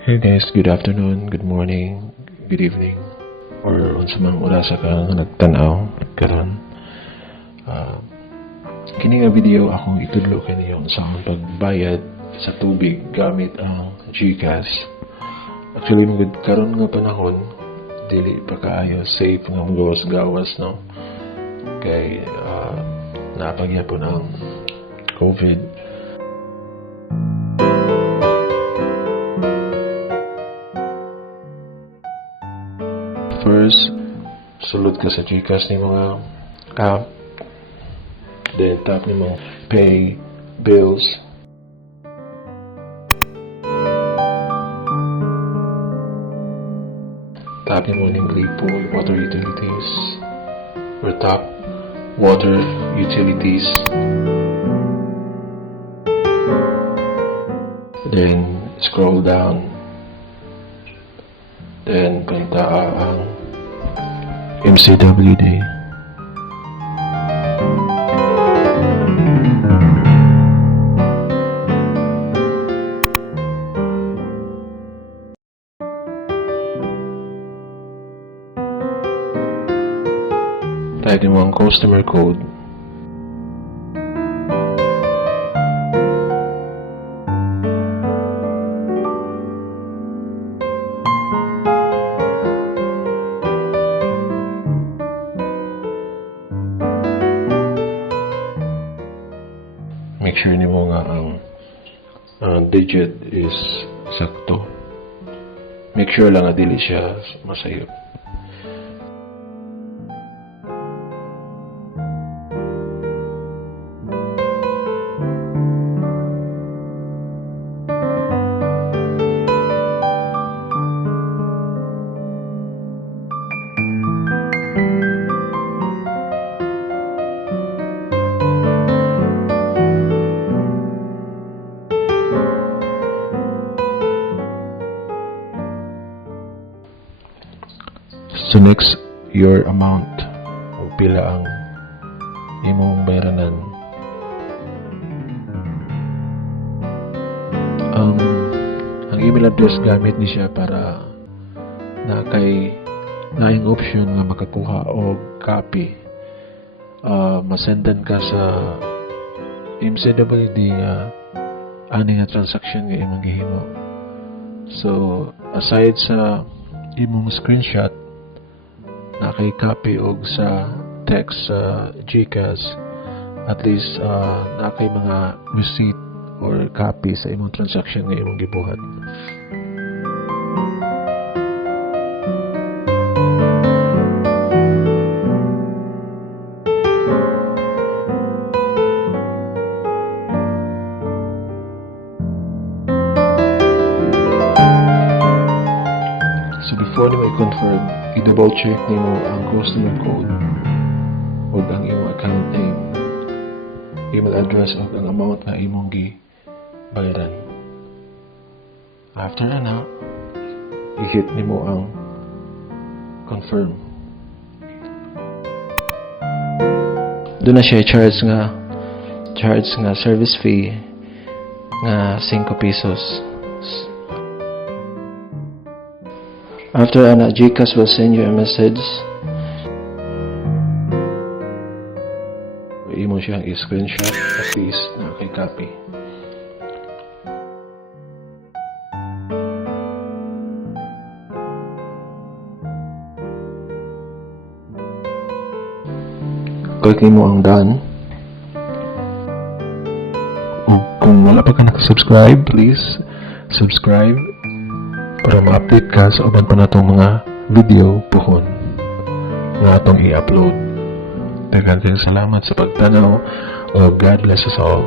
Hey guys, good afternoon, good morning, good evening, or unsa man orasa ka nga nagtanaw karon. Kini nga video akong itudlo kaniyo sa akong pagbayad sa tubig gamit ang GCash. Actually, good karon nga panahon dili pa kaayo safe nga gawas-gawas, no? Kay napagyapon ang COVID. First, sulod ka sa GCash ni mga app. Then, tap ni mga pay bills. Tap ni mo ng Lipo, water utilities. Or tap water utilities. Then, scroll down. Then, punta ang MCWD. Type mo ang customer code. Make sure nimo nga ang digit is sakto. Make sure lang na dili siya masayop. So next, your amount o pila ang imong bayranan. Ang email address gamit ni siya para na kay naing option nga makakuha og copy. Masendan ka sa MCWD ani nga transaction nga imong gihimo. So aside sa imong screenshot na kay copy og sa text sa GCash, at least na kay mga receipt or copy sa imong transaction nga imong gibuhat. So before nimo i-confirm, i-double check nimo ang customer code ug ang imong account name, email address ug ang amount na imong gibayaran. After na, i-hit nimo ang confirm. Doon na siya charge nga service fee nga 5 pesos. After GCash will send you a message. Imo siyang i-screenshot at least na kay copy. Click mo ang done. Kung wala pa ka nakasubscribe, please subscribe para ma-update ka sa uban pa natong mga video pohon nga atong i-upload. Daghang salamat sa pagtanaw. God bless us all.